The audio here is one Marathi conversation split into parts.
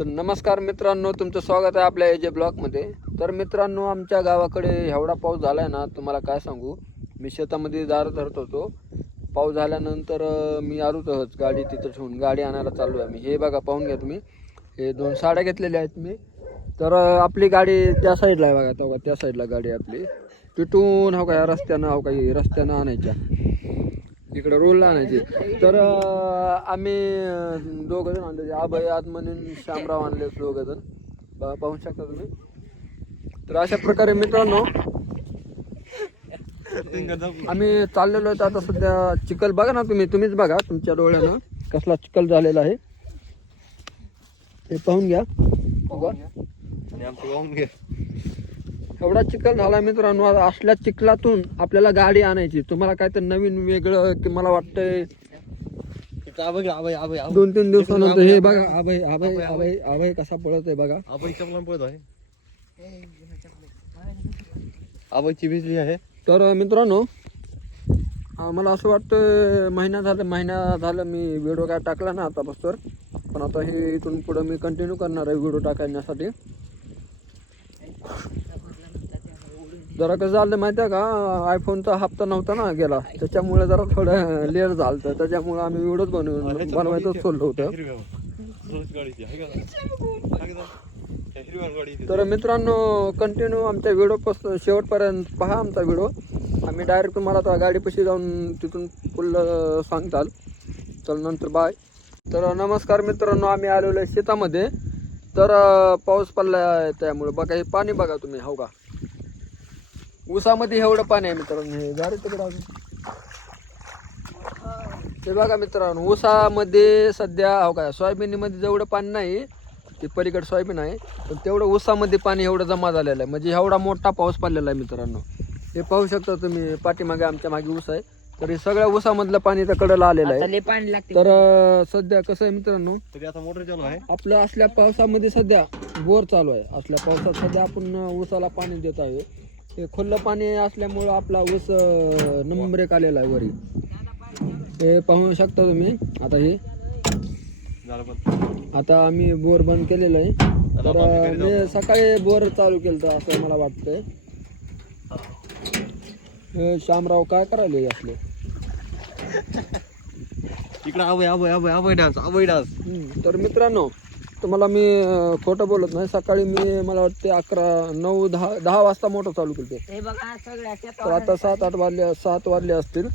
तर नमस्कार मित्रांनो तुमचं स्वागत आहे आपल्या एजे ब्लॉकमध्ये तर मित्रांनो आमच्या गावाकडे एवढा पाऊस झाला आहे ना तुम्हाला काय सांगू? मी शेतामध्ये दार धरत होतो. पाऊस झाल्यानंतर मी आरूतच गाडी तिथं ठेवून. गाडी आणायला चालू आहे मी. हे बघा पाहून घ्या तुम्ही. हे दोन साड्या घेतलेल्या आहेत मी. तर आपली गाडी त्या साईडला आहे बघा तेव्हा त्या साईडला गाडी आपली. तिथून हो का या रस्त्यानं हो काही रस्त्यानं आणायच्या. इकडे रोलला आणायचे. तर आम्ही दोघं जण आणले. अभय आत्मनीन श्यामराव आणले दोघं जण. पाहू शकता तुम्ही. तर अशा प्रकारे मित्रांनो आम्ही चाललेलो आहे आता सध्या चिखल. बघा ना तुम्ही तुम्हीच बघा तुमच्या डोळ्यानं कसला चिखल झालेला आहे. हे पाहून घ्या. घ्या. एवढा चिखल झाला मित्रांनो आता असल्या चिखलातून आपल्याला गाडी आणायची. तुम्हाला काय तर नवीन वेगळं की मला वाटतंय? दोन तीन दिवसानंतर हे बघा. आबाई आबाई आबाई आबाई कसा पळत आहे बघा. आबाईची भिजली आहे. तर मित्रांनो मला असं वाटतं महिना झालं महिना झालं मी व्हिडिओ काय टाकला ना आतापासून. पण आता हे इथून पुढं मी कंटिन्यू करणार आहे व्हिडिओ टाकण्यासाठी. जरा कसं झालं माहिती आहे का आयफोनचा हप्ता नव्हता ना गेला. त्याच्यामुळे जरा थोडं लेट झालं होतं त्याच्यामुळे आम्ही व्हिडिओच बनवून बनवायचंच सोडलं होतं. तर मित्रांनो कंटिन्यू आमच्या व्हिडिओ पासून शेवटपर्यंत पहा आमचा व्हिडिओ आम्ही डायरेक्ट तुम्हाला आता गाडीपाशी जाऊन तिथून फुल सांगताल. चल नंतर बाय तर नमस्कार मित्रांनो आम्ही आलेलो आहे शेतामध्ये. तर पाऊस पडला आहे त्यामुळे बघा हे पाणी बघा तुम्ही हो का? ऊसामध्ये एवढं पाणी आहे मित्रांनो. हे गाडी तिकडे अजून. हे बघा मित्रांनो ऊसामध्ये सध्या हो का सोयाबीनमध्ये जेवढं पाणी नाही ते पलीकडे सोयाबीन आहे पण तेवढं ऊसामध्ये पाणी एवढं जमा झालेलं आहे. म्हणजे एवढा मोठा पाऊस पडलेला आहे मित्रांनो. हे पाहू शकता तुम्ही पाठीमागे आमच्या मागे ऊस आहे. तर हे सगळ्या ऊसामधलं पाणी त्या कडेला आलेलं आहे. पाणी लागते तर सध्या कसं आहे मित्रांनो तरी आता मोटर चालू आहे. आपलं असल्या पावसामध्ये सध्या बोर चालू आहे. असल्या पावसात सध्या आपण ऊसाला पाणी देत आहे. हे खुल्लं पाणी असल्यामुळं आपला ऊस नंबर एक आलेला आहे वरी. हे पाहू शकता तुम्ही आता हे. आता आम्ही बोर बंद केलेलं आहे. तर मी सकाळी बोर चालू केलं तर असं मला वाटतंय. हे श्यामराव काय करायले असले इकडं आबाई आबाई आबाई आबाई डान्स आबाई डान्स. तर मित्रांनो तुम्हाला मी खोटं बोलत नाही. सकाळी मी मला वाटते अकरा नऊ दहा दहा वाजता मोटर चालू केली हे तर आता सात आठ वाजले सात वाजले असतील.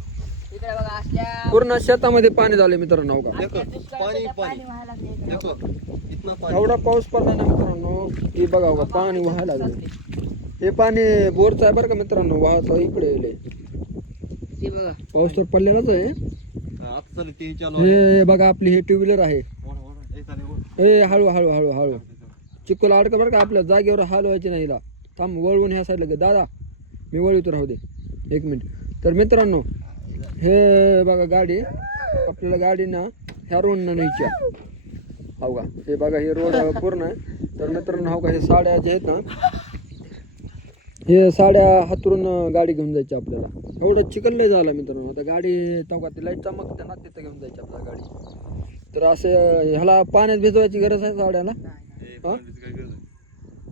इकडे बघा असल्या पूर्ण शेतामध्ये पाणी झाले मित्रांनो हो का? देखो पाणी पाणी. पाणी व्हायला लागले. इकडे. देखो इतना पाणी. एवढा पाऊस पडला ना मित्रांनो की बघा बघा पाणी व्हायला लागले. हे पाणी बोरचं आहे बरं का मित्रांनो वाहत इकडे बघा. पाऊस तर पडलेलाच आहे. हे बघा आपली हे टू व्हीलर आहे. ए हे हळू हळू हळू हळू. चिकूला अडकं बरं का आपल्या जागेवर हलवायची नाही हिला. थांब वळवून ह्या साईडला घे. दादा मी वळवतो राहू दे. एक मिनिट. तर मित्रांनो हे बघा गाडी. आपल्याला गाडी ना ह्या रोडनं न्यायच्या हो का? हे बघा हे रोड पूर्ण आहे. तर मित्रांनो हो का? हे साड्या जे आहेत ना हे साड्या हातरून गाडी घेऊन जायची आपल्याला. एवढं चिकन लय झाला मित्रांनो. आता गाडी तेव्हा ती लाइट चमकते ना तिथं घेऊन जायची आपल्याला गाडी. तर असं ह्याला पाण्यात भिजवायची गरज आहे साड्याला हे? पाण्याची काय गरज आहे?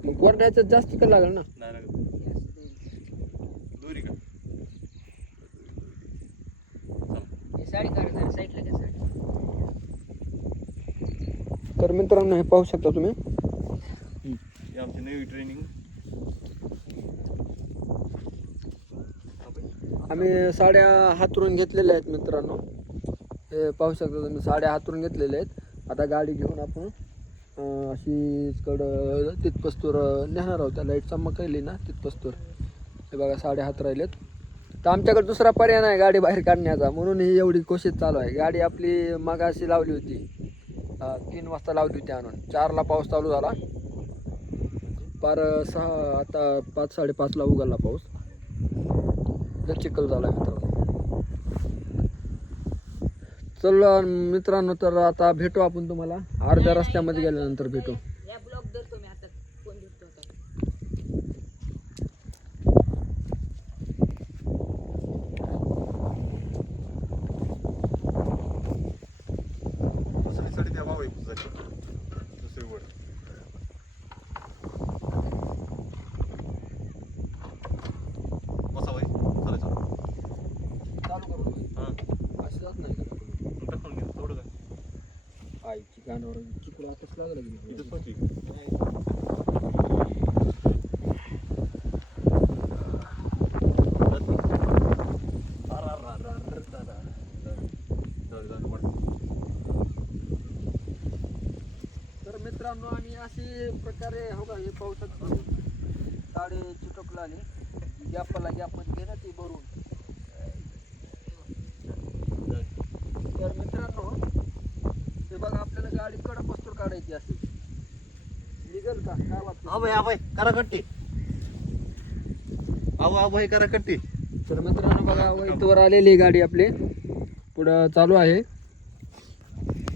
मग वर ह्याच्यात जास्त चिकन लागेल ना? हे तर मित्रांनो हे पाहू शकता तुम्ही. ही आमची नवी ट्रेनिंग आम्ही साड्या हातरून घेतलेल्या आहेत मित्रांनो. हे पाहू शकता तुम्ही साड्या हातून घेतलेल्या आहेत. आता गाडी घेऊन आपण अं, कडं तिथपस्तूर नेणार आहोत. त्या लाइट चमकली ना तिथपस्तूर हे बघा साड्या हात राहिलेत तर आमच्याकडे दुसरा पर्याय नाही गाडी बाहेर काढण्याचा. म्हणून ही एवढी कोशिश चालू आहे. गाडी आपली मगाशी लावली होती. तीन वाजता लावली होती आणून. चारला पाऊस चालू झाला. पार सहा आता पाच साडेपाचला उघडला पाऊस. लय चिखल झाला मित्रांनो. चल मित्रांनो तर आता भेटू आपण तुम्हाला. अर्ध्या रस्त्यामध्ये गेल्यानंतर भेटू या ब्लॉक धरतो मी आता फोन धरतो आता दुसरी साडी त्या बाबाई पुसायची दुसरी वर गाण्यावर चिकूल आताच लागलं की? इथंच होती तर मित्रांनो आम्ही असे प्रकारे हो का हे पावसात गाडी चिटकला आली. गॅपला गॅपमध्ये घे ना ती भरून. तर मित्रांनो ते बघा गाडी कडक वस्तू काढायची निघल का? काय वाटतं? अभय अभय करा कट्टी. अहो अभय करा कट्टी. तर मित्रांनो बघा इथवर आलेली गाडी आपली. पुढं चालू आहे.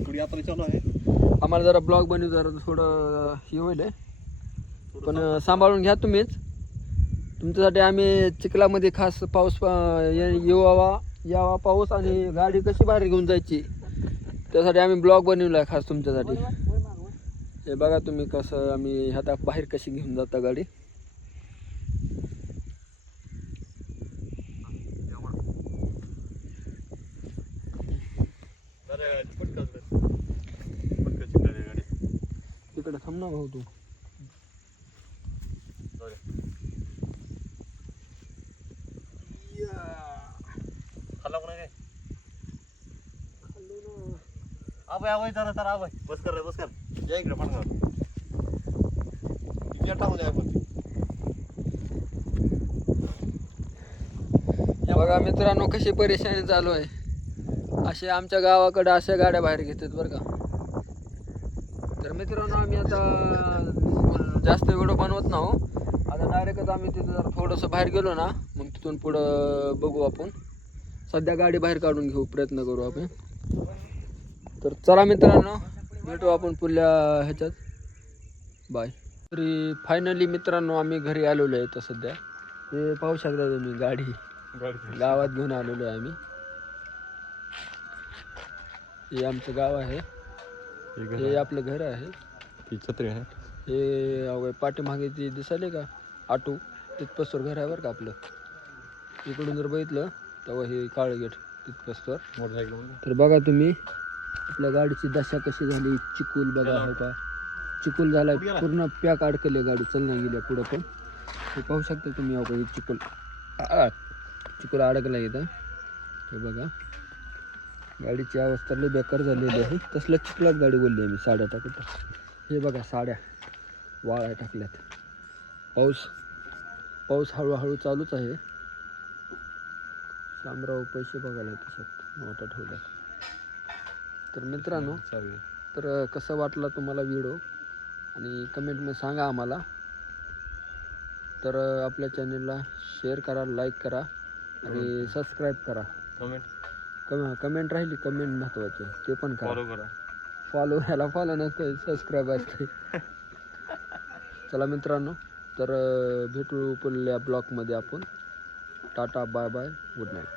थोडी यात्रा चालू आहे. आम्हाला जरा ब्लॉग बनवू जरा थोडं हे होईल. पण सांभाळून घ्या तुम्हीच. तुमच्यासाठी आम्ही चिखलामध्ये खास पाऊस अं, ये- येवावा यावा पाऊस आणि गाडी कशी बाहेर घेऊन जायची. त्यासाठी आम्ही ब्लॉग बनवला आहे खास तुमच्यासाठी. हे बघा तुम्ही कसं आम्ही आता बाहेर कशी घेऊन जाता गाडी. तिकडे थांब ना भाऊ तू. जरा जरा अभय बस कर रे बस कर. या इकडे द्या आपण. बघा मित्रांनो कशी परेशानी चालू आहे. असे आमच्या गावाकडे अशा गाड्या बाहेर घेतात बरं का. तर मित्रांनो आम्ही आता जास्त व्हिडिओ बनवत नाहो आता डायरेक्टच आम्ही तिथं जर थोडंसं बाहेर गेलो ना मग तिथून पुढं बघू आपण. सध्या गाडी बाहेर काढून घेऊ प्रयत्न करू आपण. तर चला मित्रांनो भेटू आपण पुढल्या ह्याच्यात. बाय तरी फायनली मित्रांनो आम्ही घरी आलेलो आहे तर सध्या. हे पाहू शकता तुम्ही गाडी. गावात घेऊन आलेलो आहे आम्ही. हे आमचं गाव आहे. हे आपलं घर आहे. ती छत्री आहे. हे अवघ पाठीमागे ती दिसायले का? आटू. तिथपस्तोर घर आहे बरं का आपलं. इकडून जर बघितलं तेव्हा हे काळं गेट तिथपस्तोर तर बघा तुम्ही आपल्या गाडीची दशा कशी झाली? चिकूल बघा हो का चिकूल झाला? पूर्ण पॅक अडकले गाडी. चालण्या गेल्या पुढं पण. हे पाहू शकता तुम्ही अहो का हे चिकूल. चिकूल अडकला इथं. हे बघा. गाडीची अवस्था लई बेकार झालेली आहे. तसल्या चिखलात गाडी बोलली आम्ही साड्या टाकत हे बघा साड्या. वाळ्या टाकल्यात. पाऊस पाऊस हळूहळू चालूच आहे. शामराव पैसे बघायला त्याच्यात नोटा ठेवल्यात. तर मित्रांनो तर कसं वाटलं तुम्हाला व्हिडिओ? आणि कमेंटमध्ये सांगा आम्हाला. तर आपल्या चॅनलला शेअर करा लाईक करा आणि सबस्क्राईब करा. कमेंट कम कमेंट राहिली कमेंट महत्त्वाचे ते पण करा. फॉलो करा. फॉलो ह्याला फॉलो नसतं सबस्क्राईब असते चला मित्रांनो तर भेटू पुढल्या ब्लॉगमध्ये आपण. Tata bye bye good night